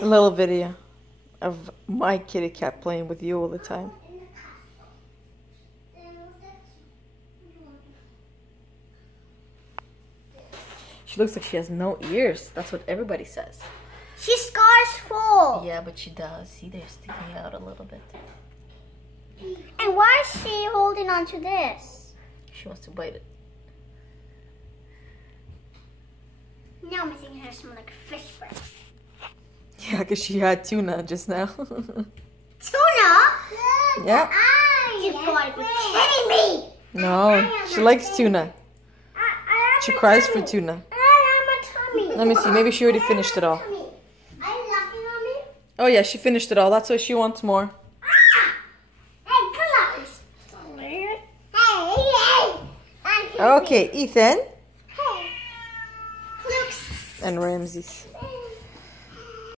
A little video of my kitty cat playing with you all the time. She looks like she has no ears. That's what everybody says. She's scars full. Yeah, but she does. See, they're sticking out a little bit. And why is she holding on to this? She wants to bite it. Now I'm making her smell like fish breath. Yeah, because she had tuna just now. Tuna? Yeah. You gotta be kidding me. No, she likes tuna. She cries for tuna. Let me see. Maybe she already finished it all. Oh yeah, she finished it all. That's why she wants more. Okay, Ethan. And Ramses.